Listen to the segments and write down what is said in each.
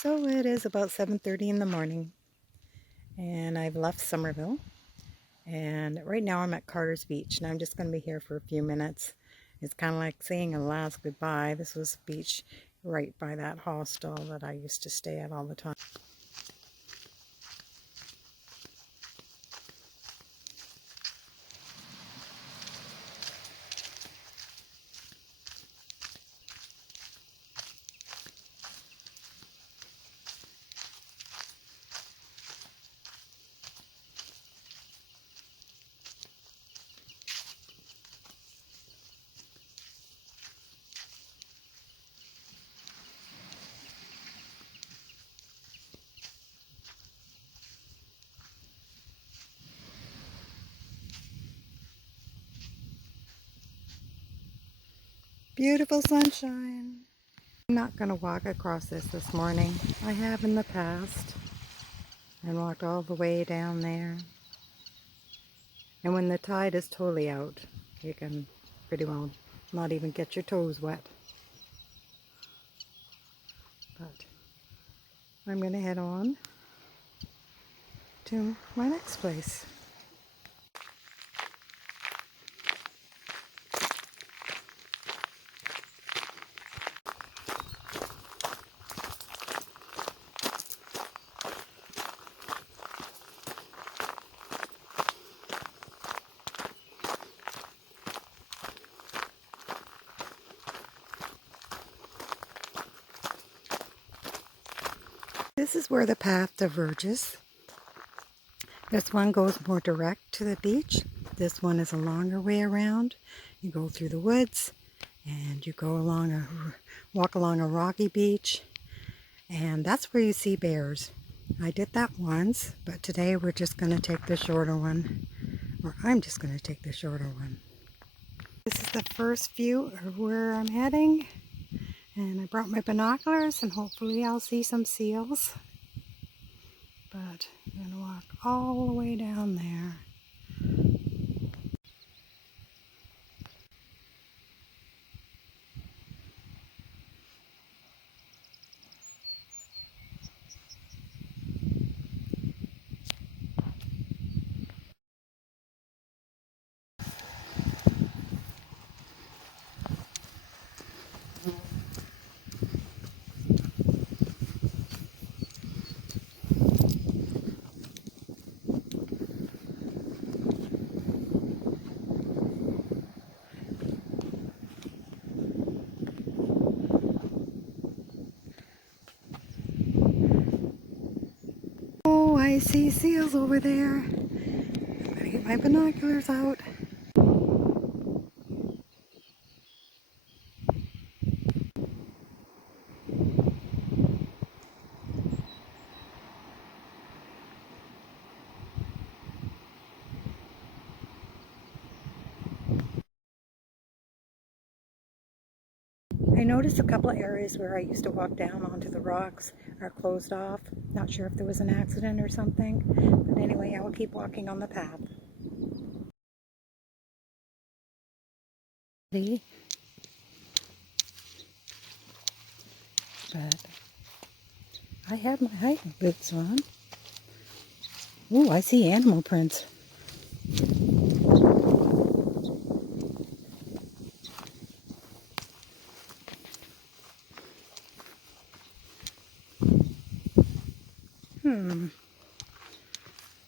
So it is about 7:30 in the morning, and I've left Somerville, and right now I'm at Carter's Beach, and I'm just going to be here for a few minutes. It's kind of like saying a last goodbye. This was a beach right by that hostel that I used to stay at all the time. Beautiful sunshine. I'm not going to walk across this morning. I have in the past and walked all the way down there. And when the tide is totally out, you can pretty well not even get your toes wet. But I'm going to head on to my next place. This is where the path diverges. This one goes more direct to the beach. This one is a longer way around. You go through the woods and you go walk along a rocky beach, and that's where you see bears. I did that once, but today we're just going to take the shorter one, or I'm just going to take the shorter one. This is the first view of where I'm heading, and I brought my binoculars and hopefully I'll see some seals. But I'm going to walk all the way down there. Oh, I see seals over there. I'm going to get my binoculars out. I noticed a couple of areas where I used to walk down onto the rocks are closed off. Not sure if there was an accident or something, but anyway, I will keep walking on the path. But I have my hiking boots on. Ooh, I see animal prints.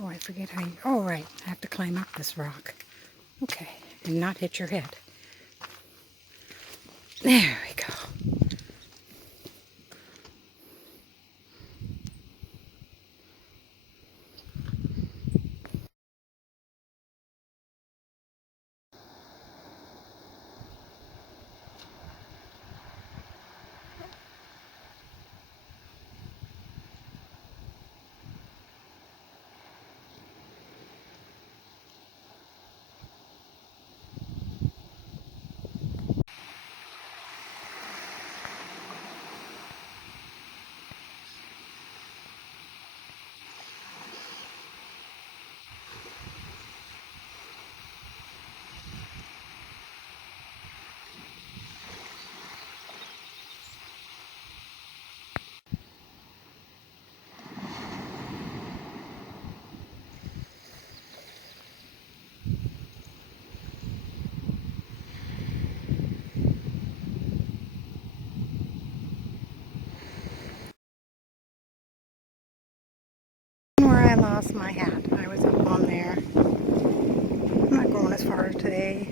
Oh, I forget how you... Oh, right. I have to climb up this rock. Okay. And not hit your head. There we go. lost my hat. I was up on there. I'm not going as far today.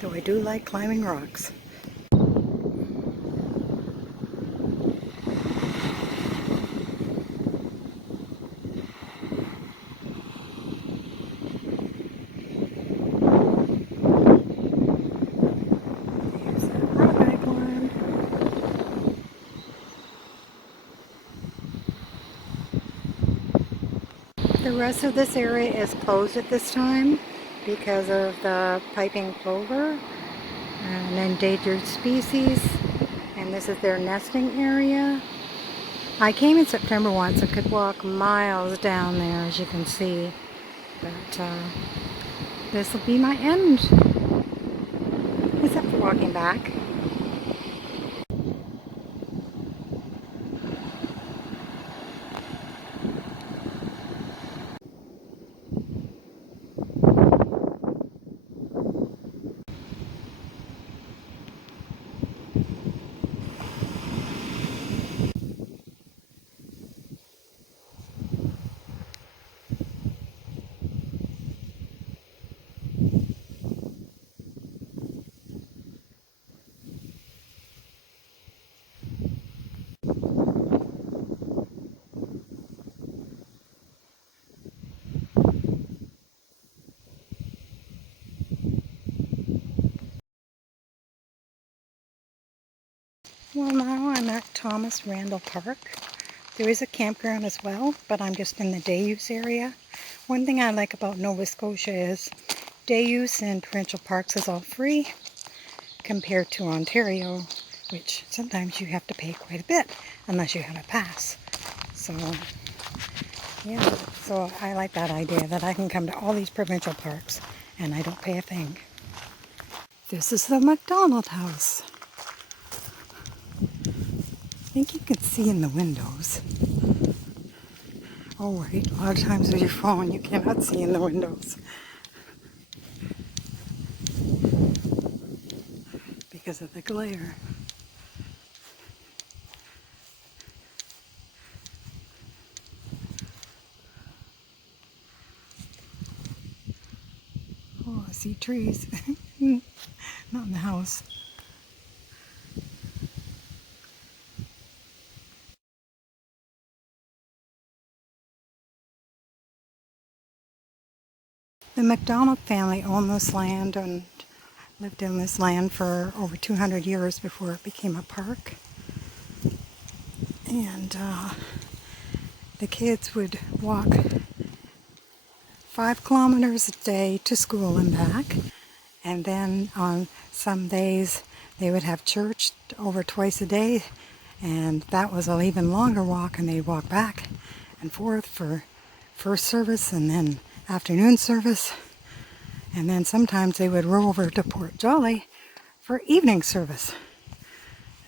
Though I do like climbing rocks. The rest of this area is closed at this time because of the piping plover, an endangered species, and this is their nesting area. I came in September once and could walk miles down there, as you can see, but this will be my end, except for walking back. Well, now I'm at Thomas Randall Park. There is a campground as well, but I'm just in the day use area. One thing I like about Nova Scotia is day use in provincial parks is all free compared to Ontario, which sometimes you have to pay quite a bit unless you have a pass. So, yeah, so I like that idea that I can come to all these provincial parks and I don't pay a thing. This is the McDonald house. I think you can see in the windows. Oh wait, a lot of times with your phone you cannot see in the windows because of the glare. Oh, I see trees. Not in the house. The MacDonald family owned this land and lived in this land for over 200 years before it became a park. And the kids would walk 5 kilometers a day to school and back. And then on some days they would have church over twice a day. And that was an even longer walk, and they'd walk back and forth for first service and then afternoon service, and then sometimes they would row over to Port Jolly for evening service.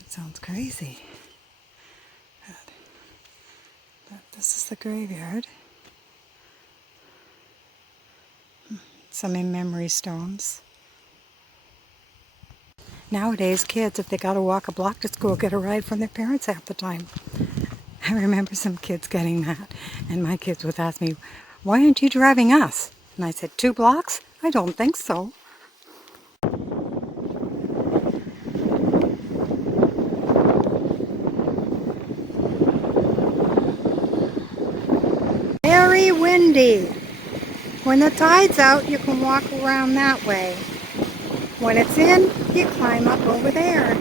It sounds crazy. But this is the graveyard. Some in-memory stones. Nowadays, kids, if they got to walk a block to school, get a ride from their parents half the time. I remember some kids getting that, and my kids would ask me, "Why aren't you driving us?" And I said, 2 blocks? I don't think so. Very windy. When the tide's out, you can walk around that way. When it's in, you climb up over there.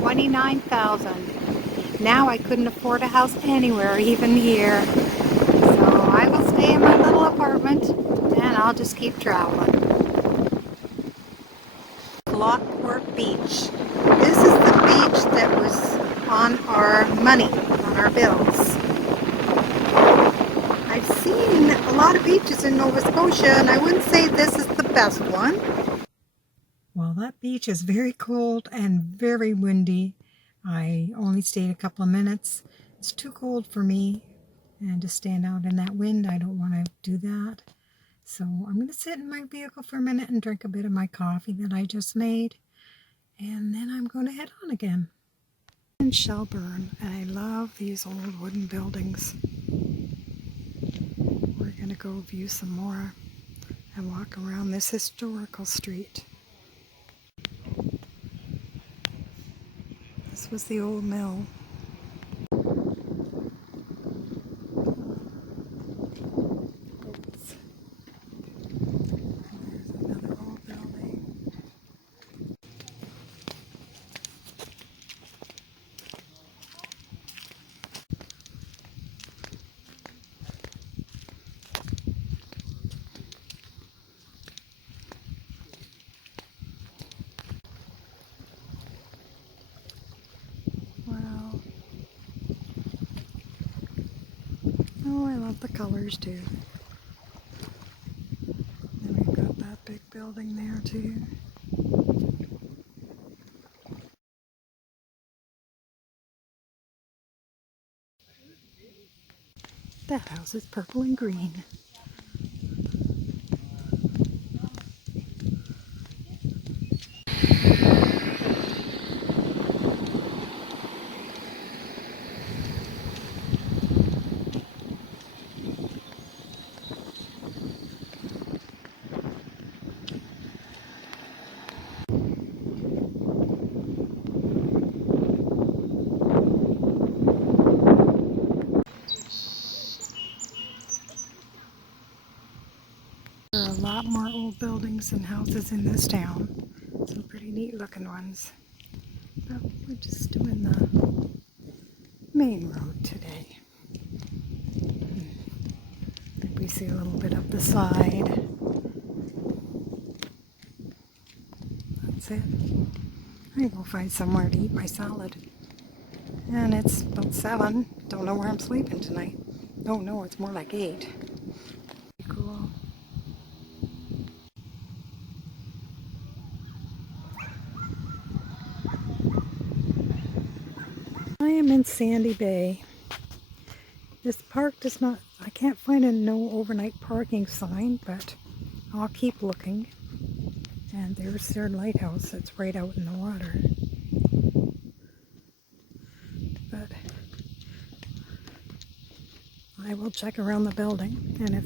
$29,000. Now I couldn't afford a house anywhere, even here. So I will stay in my little apartment and I'll just keep traveling. Lockeporte Beach. This is the beach that was on our money, on our bills. seen a lot of beaches in Nova Scotia, and I wouldn't say this is the best one. Well, that beach is very cold and very windy. I only stayed a couple of minutes. It's too cold for me, and to stand out in that wind, I don't want to do that. So I'm going to sit in my vehicle for a minute and drink a bit of my coffee that I just made, and then I'm going to head on again. In Shelburne, and I love these old wooden buildings. We're going to go view some more and walk around this historical street. This was the old mill. Oops. There's another old building. Wow. Oh, I love the colors too. And we've got that big building there too. That house is purple and green. There are a lot more old buildings and houses in this town. Some pretty neat looking ones. But we're just doing the main road today. We see a little bit of the side. That's it. I'm going to go find somewhere to eat my salad. And it's about 7. Don't know where I'm sleeping tonight. Oh no, it's more like 8. Cool. I am in Sandy Bay. This park does not, I can't find a no overnight parking sign, but I'll keep looking. And there's their lighthouse. It's right out in the water. But I will check around the building, and if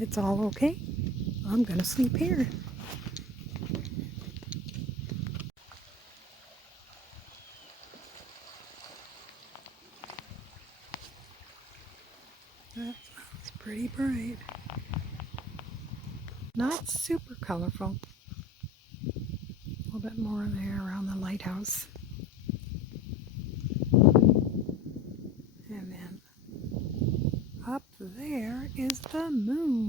it's all okay, I'm going to sleep here. That's pretty bright. Not super colorful. A little bit more there around the lighthouse. And then up there is the moon.